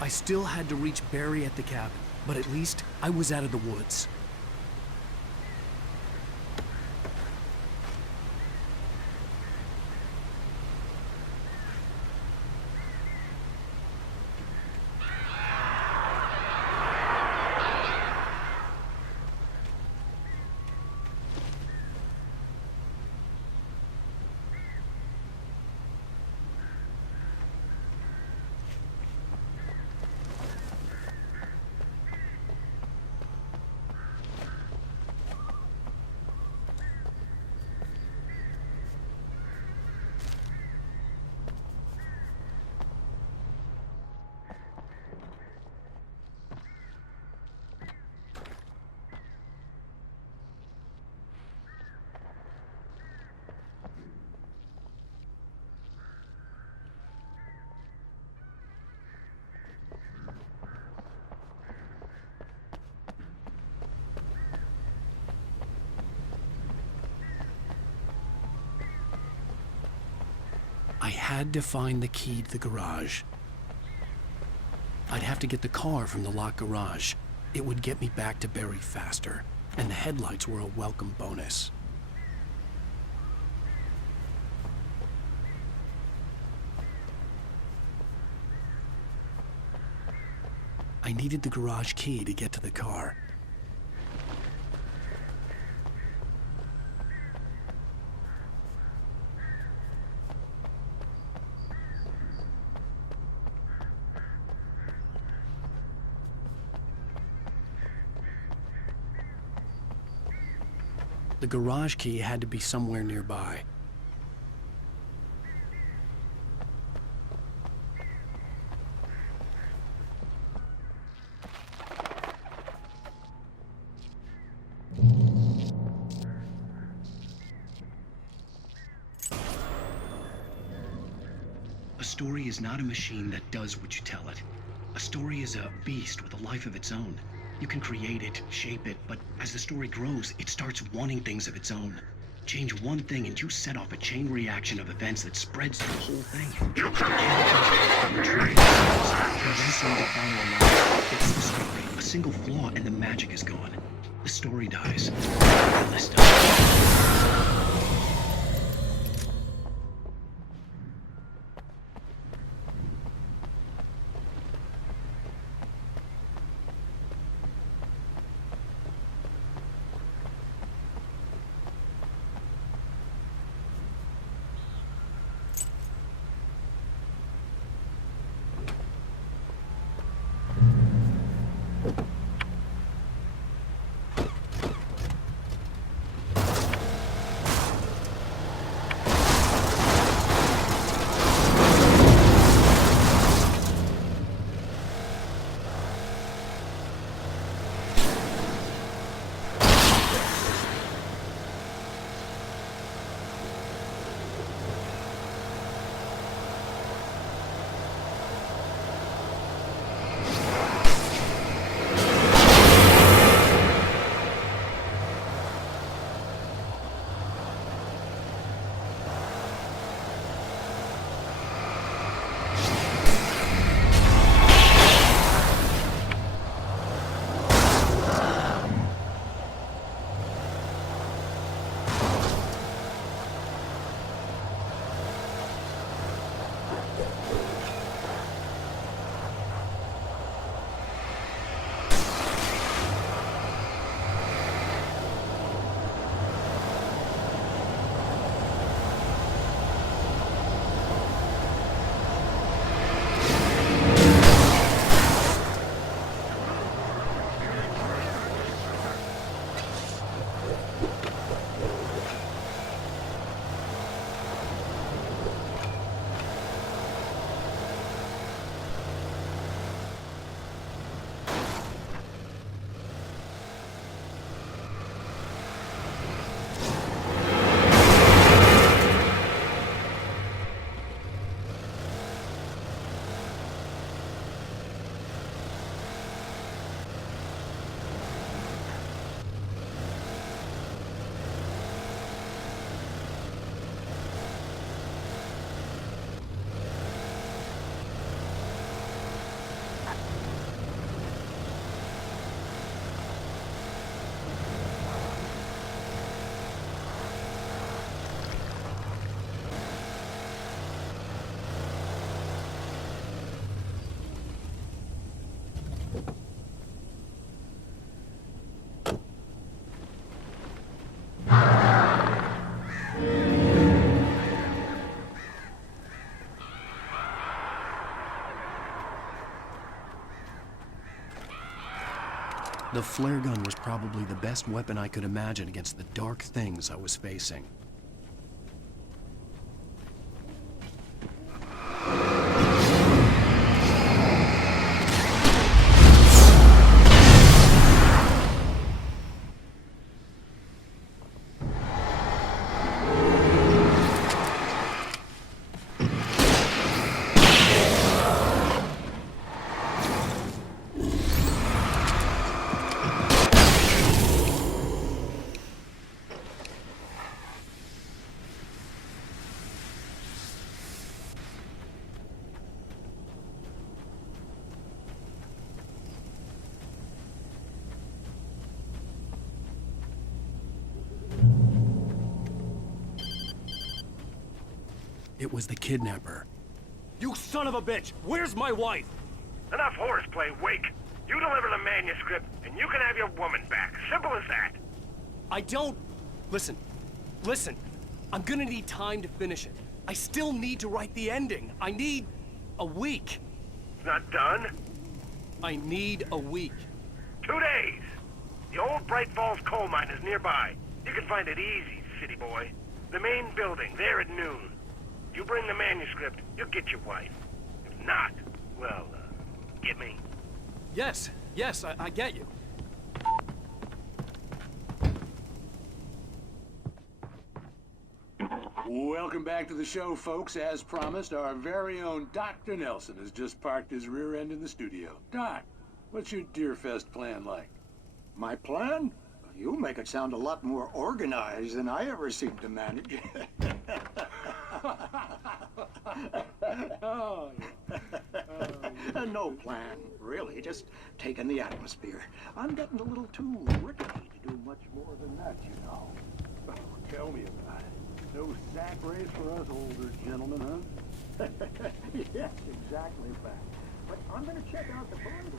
I still had to reach Barry at the cabin, but at least I was out of the woods. I had to find the key to the garage. I'd have to get the car from the locked garage. It would get me back to Barry faster, and the headlights were a welcome bonus. I needed the garage key to get to the car. The garage key had to be somewhere nearby. A story is not a machine that does what you tell it. A story is a beast with a life of its own. You can create it, shape it, but as the story grows, it starts wanting things of its own. Change one thing and you set off a chain reaction of events that spreads through the whole thing. Eventually the final line, it's the story. A single flaw and the magic is gone. The story dies. The list dies. The flare gun was probably the best weapon I could imagine against the dark things I was facing. It was the kidnapper. You son of a bitch! Where's my wife? Enough horseplay, Wake. You deliver the manuscript, and you can have your woman back. Simple as that. I don't... Listen. I'm gonna need time to finish it. I still need to write the ending. I need a week. It's not done. I need a week. 2 days. The old Bright Falls coal mine is nearby. You can find it easy, city boy. The main building, there at noon. You bring the manuscript, you'll get your wife. If not, well, get me. Yes, I get you. Welcome back to the show, folks. As promised, our very own Dr. Nelson has just parked his rear end in the studio. Doc, what's your Deerfest plan like? My plan? You make it sound a lot more organized than I ever seem to manage. Oh, No plan, really. Just taking the atmosphere. I'm getting a little too rickety to do much more than that, you know. oh, tell me about it. No sack race for us older gentlemen, huh? Yes, exactly, Pat. But I'm going to check out the political.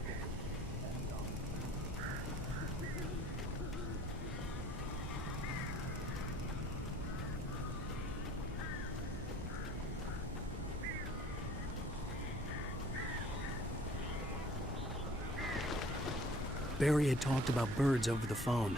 Barry had talked about birds over the phone.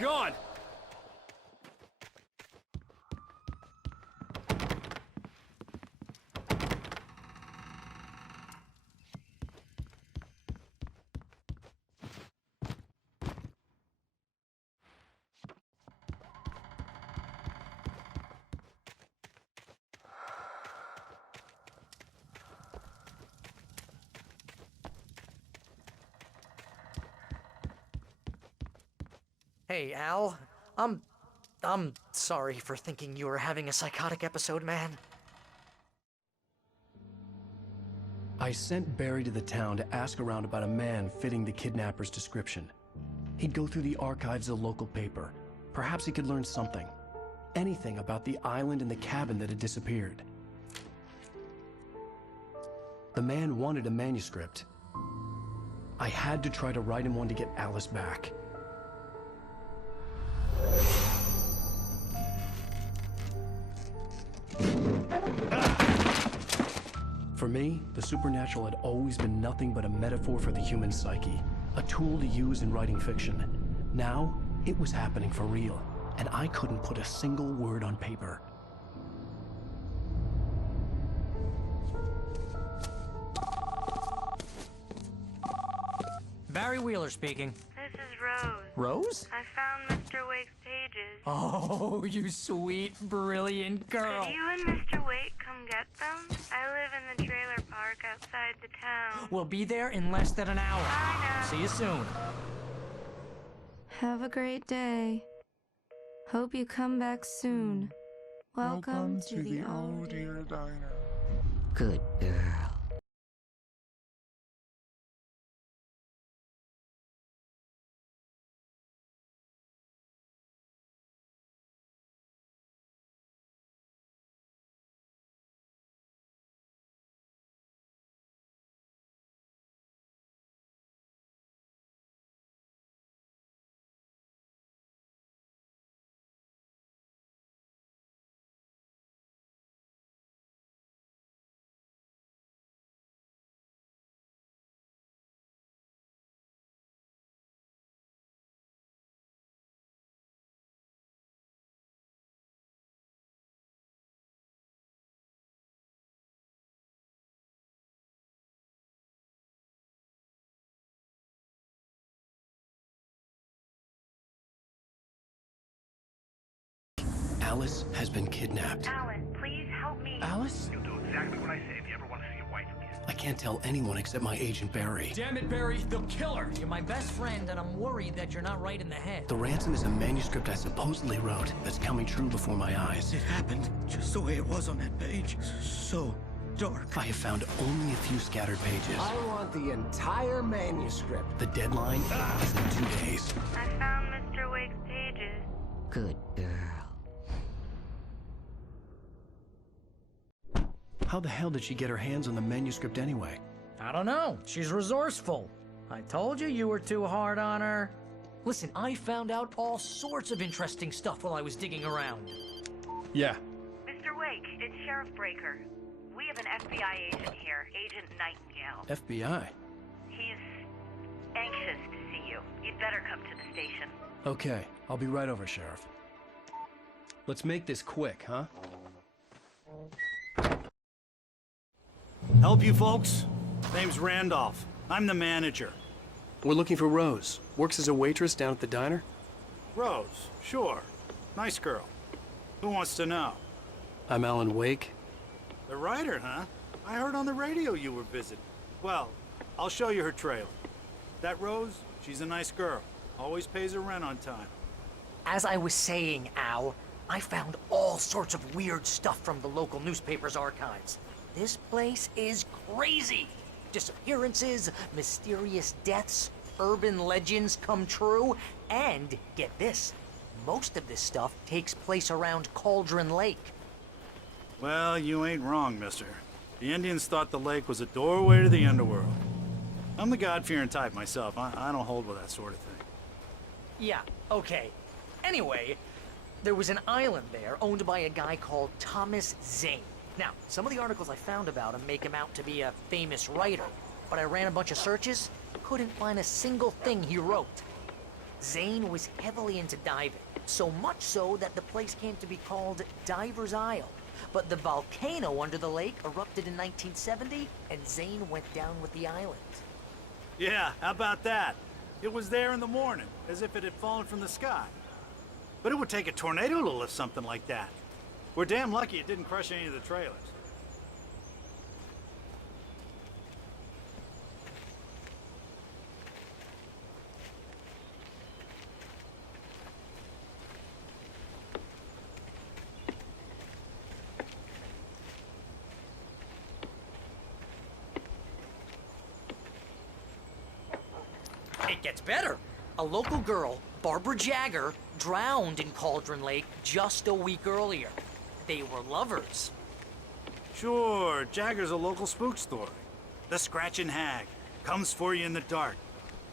gone. Hey, Al. I'm sorry for thinking you were having a psychotic episode, man. I sent Barry to the town to ask around about a man fitting the kidnapper's description. He'd go through the archives of the local paper. Perhaps he could learn something. Anything about the island and the cabin that had disappeared. The man wanted a manuscript. I had to try to write him one to get Alice back. For me, the supernatural had always been nothing but a metaphor for the human psyche, a tool to use in writing fiction. Now, it was happening for real, and I couldn't put a single word on paper. Barry Wheeler speaking. This is Rose. Rose? I found Mr. Wake's pages. Oh, you sweet, brilliant girl. Could you and Mr. Wake come get them? I live in the trailer park outside the town. We'll be there in less than an hour. Bye now. See you soon. Have a great day. Hope you come back soon. Welcome to the Oh Dear Diner. Good girl. Alice has been kidnapped. Alan, please help me. Alice? You'll do exactly what I say if you ever want to see your wife again. I can't tell anyone except my agent Barry. Damn it, Barry, they'll kill her. You're my best friend, and I'm worried that you're not right in the head. The ransom is a manuscript I supposedly wrote that's coming true before my eyes. It happened just the way it was on that page. So dark. I have found only a few scattered pages. I want the entire manuscript. The deadline is in 2 days. I found Mr. Wake's pages. Good girl. How the hell did she get her hands on the manuscript anyway? I don't know. She's resourceful. I told you you were too hard on her. Listen, I found out all sorts of interesting stuff while I was digging around. Yeah. Mr. Wake, it's Sheriff Breaker. We have an FBI agent here, Agent Nightingale. FBI? He's anxious to see you. You'd better come to the station. Okay, I'll be right over, Sheriff. Let's make this quick, huh? Help you folks? Name's Randolph. I'm the manager. We're looking for Rose. Works as a waitress down at the diner. Rose, sure. Nice girl. Who wants to know? I'm Alan Wake. The writer, huh? I heard on the radio you were visiting. Well, I'll show you her trailer. That Rose, she's a nice girl. Always pays her rent on time. As I was saying, Al, I found all sorts of weird stuff from the local newspaper's archives. This place is crazy. Disappearances, mysterious deaths, urban legends come true, and get this, most of this stuff takes place around Cauldron Lake. Well, you ain't wrong, mister. The Indians thought the lake was a doorway to the underworld. I'm the God-fearing type myself. I don't hold with that sort of thing. Yeah, okay. Anyway, there was an island there owned by a guy called Thomas Zane. Now, some of the articles I found about him make him out to be a famous writer, but I ran a bunch of searches, couldn't find a single thing he wrote. Zane was heavily into diving, so much so that the place came to be called Diver's Isle. But the volcano under the lake erupted in 1970, and Zane went down with the island. Yeah, how about that? It was there in the morning, as if it had fallen from the sky. But it would take a tornado to lift something like that. We're damn lucky it didn't crush any of the trailers. It gets better. A local girl, Barbara Jagger, drowned in Cauldron Lake just a week earlier. They were lovers. Sure, Jagger's a local spook story. The Scratching Hag comes for you in the dark.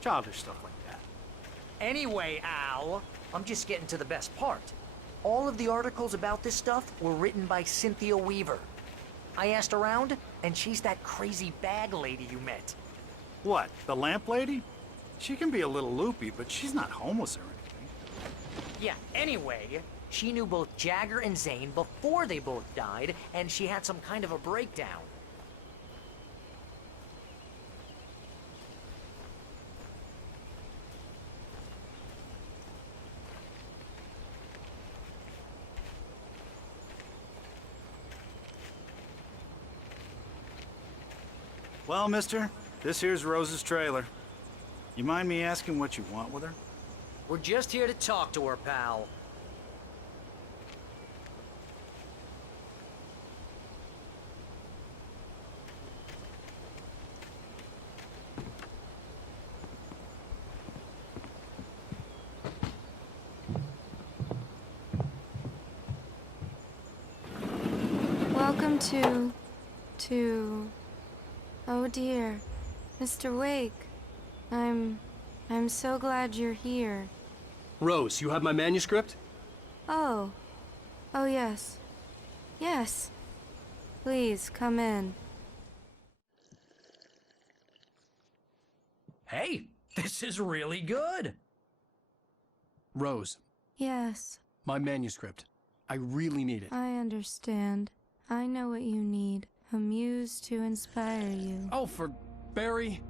Childish stuff like that. Anyway, Al, I'm just getting to the best part. All of the articles about this stuff were written by Cynthia Weaver. I asked around, and she's that crazy bag lady you met. What, the lamp lady? She can be a little loopy, but she's not homeless or anything. Yeah, anyway, she knew both Jagger and Zane before they both died, and she had some kind of a breakdown. Well, mister, this here's Rose's trailer. You mind me asking what you want with her? We're just here to talk to her, pal. Welcome to... Oh dear, Mr. Wake. I'm so glad you're here. Rose, you have my manuscript? Oh. Oh, yes. Yes. Please, come in. Hey, this is really good. Rose, Yes, my manuscript. I really need it. I understand. I know what you need. A muse to inspire you. Oh, for Barry?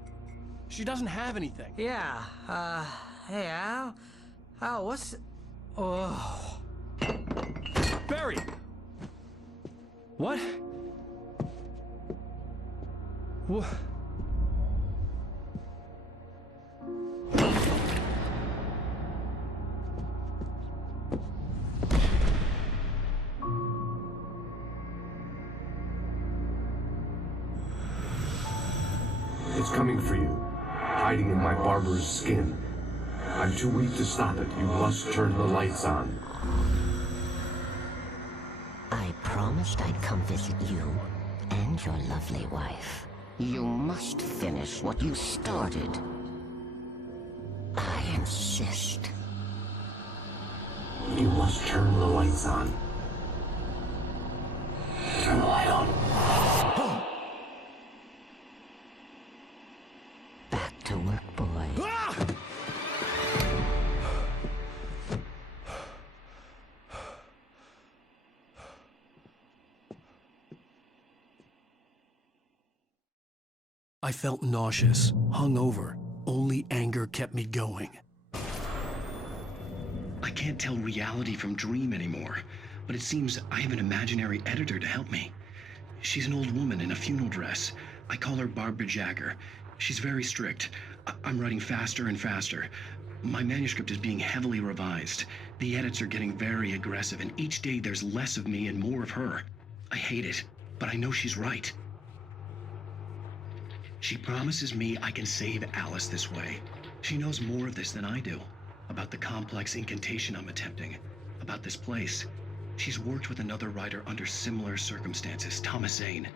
She doesn't have anything. Yeah, hey, Al? Al, what's... Oh... Barry! What? What? It's coming for you, hiding in my barber's skin. I'm too weak to stop it. You must turn the lights on. I promised I'd come visit you and your lovely wife. You must finish what you started. I insist. You must turn the lights on. Turn the light on. Back to work, boy. I felt nauseous, hungover. Only anger kept me going. I can't tell reality from dream anymore, but it seems I have an imaginary editor to help me. She's an old woman in a funeral dress. I call her Barbara Jagger. She's very strict. I'm writing faster and faster. My manuscript is being heavily revised. The edits are getting very aggressive, and each day there's less of me and more of her. I hate it, but I know she's right. She promises me I can save Alice this way. She knows more of this than I do. About the complex incantation I'm attempting. About this place. She's worked with another writer under similar circumstances, Thomas Zane.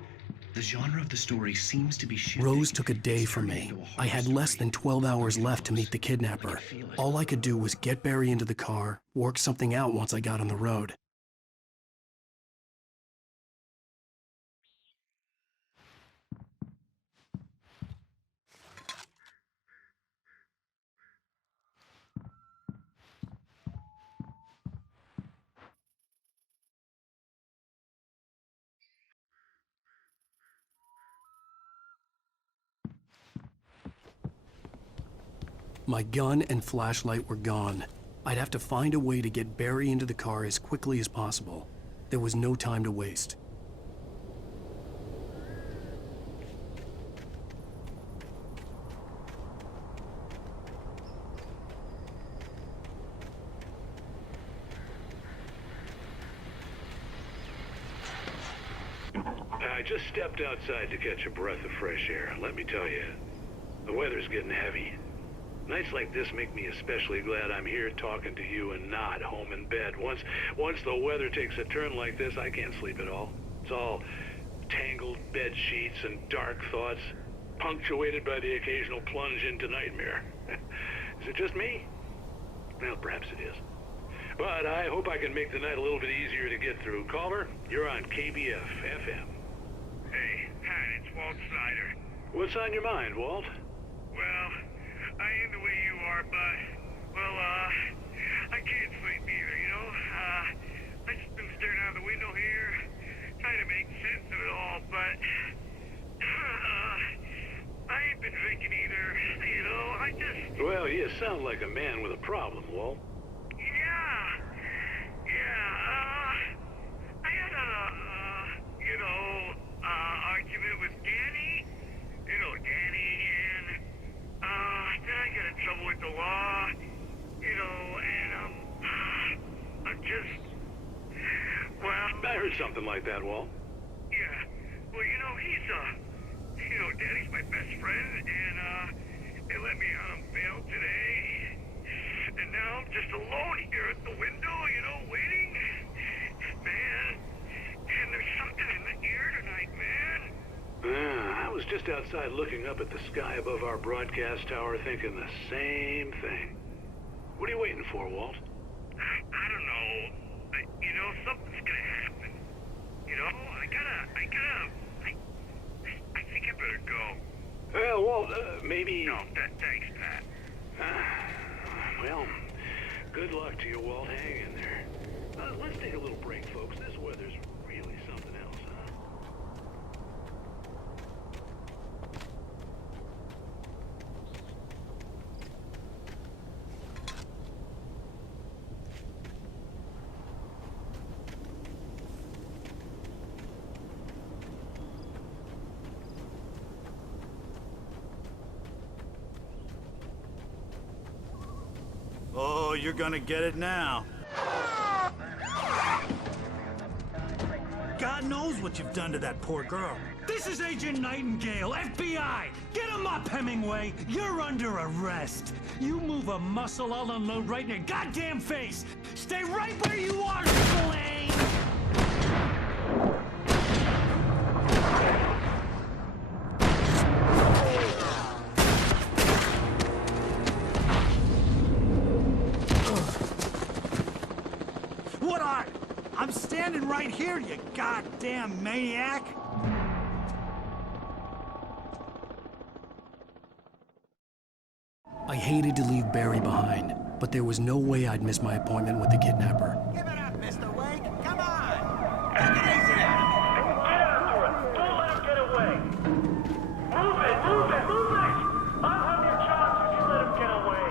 The genre of the story seems to be shifting. Rose took a day from me. I had less than 12 hours left to meet the kidnapper. All I could do was get Barry into the car, work something out once I got on the road. My gun and flashlight were gone. I'd have to find a way to get Barry into the car as quickly as possible. There was no time to waste. I just stepped outside to catch a breath of fresh air. Let me tell you, the weather's getting heavy. Nights like this make me especially glad I'm here talking to you and not home in bed. Once the weather takes a turn like this, I can't sleep at all. It's all tangled bed sheets and dark thoughts, punctuated by the occasional plunge into nightmare. Is it just me? Well, perhaps it is. But I hope I can make the night a little bit easier to get through. Caller, you're on KBF FM. Hey, hi, it's Walt Snyder. What's on your mind, Walt? Well, I am the way you are, but, well, I can't sleep either, you know? I just been staring out the window here, trying to make sense of it all, but, I ain't been drinking either, you know? I just... Well, you sound like a man with a problem, Walt. I had argument with Danny, Danny, and, then I got in trouble with the law, and, I'm just, well... I heard something like that, Walt. Yeah, well, he's, Danny's my best friend, and, they let me out on bail today, and now I'm just alone here at the window, waiting. Man, and there's something in the air tonight, man. I was just outside looking up at the sky above our broadcast tower thinking the same thing. What are you waiting for, Walt? I don't know. Something's gonna happen. I think I better go. Well, Walt, maybe... No, thanks, Pat. Well, good luck to you, Walt. Hang in there. Let's take a little break, folks. This weather's really something else, huh? Oh, you're gonna get it now. God knows what you've done to that poor girl. This is Agent Nightingale, FBI! Get him up, Hemingway! You're under arrest! You move a muscle, I'll unload right in your goddamn face! Stay right where you are, Blaine! What are? I'm standing right here, you goddamn maniac! I hated to leave Barry behind, but there was no way I'd miss my appointment with the kidnapper. Give it up, Mr. Wake. Come on. Take it easy on him. Get after him. Don't let him get away. Move it. I'll have your chops if you let him get away.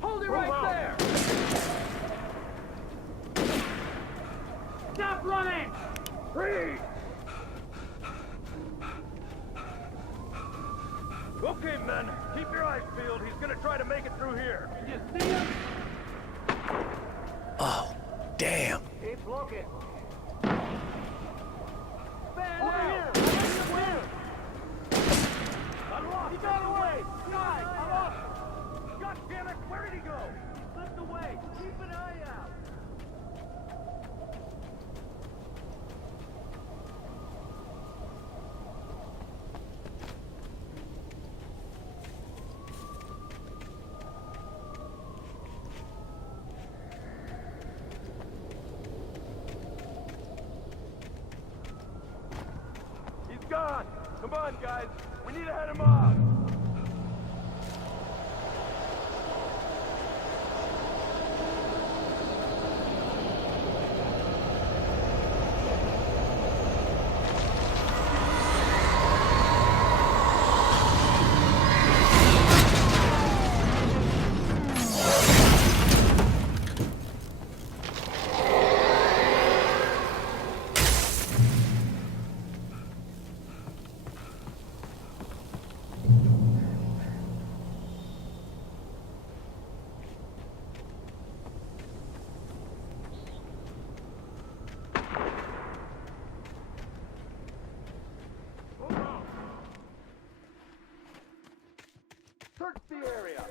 Hold it right there! Stop running! Freeze! Okay, men. Keep your eyes peeled. He's gonna try to make it through here. Can you see him? Oh, damn. Keep looking. Over here! I'm lost. He got away. Guys, I'm lost. God damn it. Where did he go? He slipped away. Keep an eye out. Come on, guys. We need to head him off. Search the area.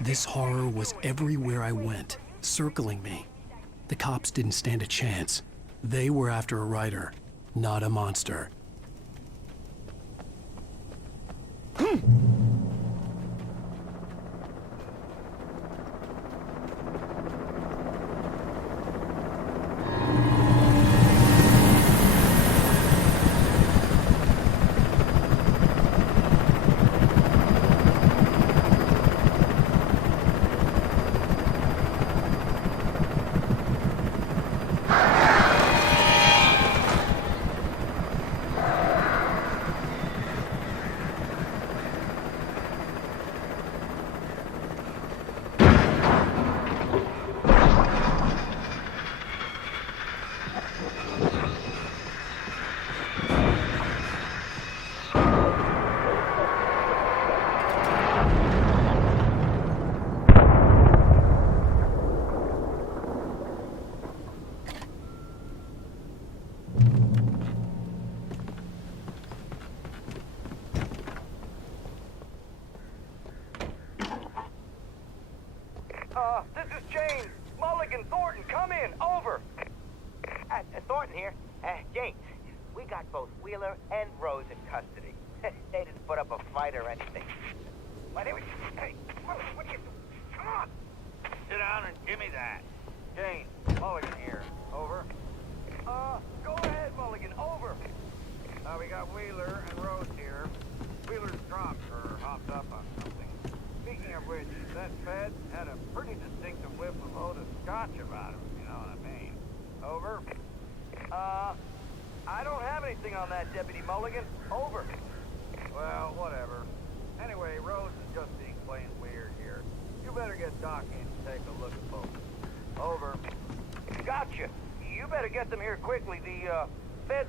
This horror was everywhere I went, circling me. The cops didn't stand a chance. They were after a writer, not a monster. This is James. Mulligan, Thornton, come in. Over. Thornton here. James, we got both Wheeler and Rose in custody. They didn't put up a fight or anything. My name is... Hey, what are you... Come on. Sit down and give me that. James, Mulligan here. Over. Go ahead, Mulligan. Over. We got Wheeler and Rose here. Wheeler's drunk or hopped up on something. Speaking of which, that Fed had a pretty distinctive whiff of load of scotch about him, you know what I mean. Over. I don't have anything on that, Deputy Mulligan. Over. Well, whatever. Anyway, Rose is just being plain weird here. You better get Doc in to take a look at both. Over. Gotcha. You better get them here quickly. The, Fed...